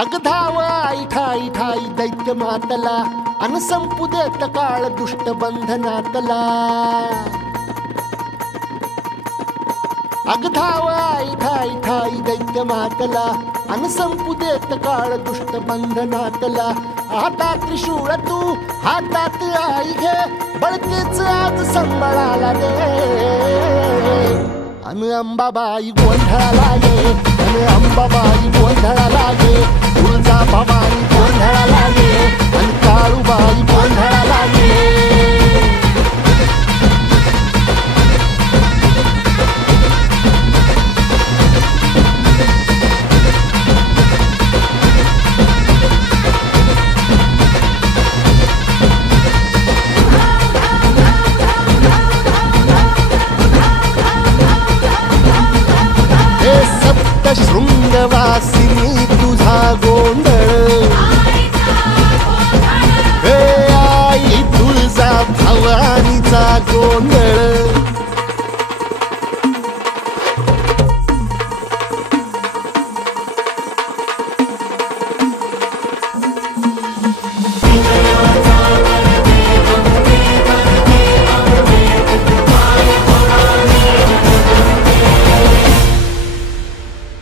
अग धाव आई ठाई ठाई दैत्य मातला अन संपू देत काळ दुष्ट बंधनातला। अग धाव आई ठाई ठाई दैत्य मातला अन संपू देत काळ दुष्ट बंधनातला। आता त्रिशूळ तू हातात आई घे बळतेच आज संबळाला रे। अन अंबाबाई गोंधळाला ये अन अंबाबाई गोंधळाला ये तुळजा भवानी गोंधळाला ये अन काळूबाई गोंधळाला ये। शृंगवासिनी तुझा गोंधळ हे आई तुळजा भवानीचा गोंधळ।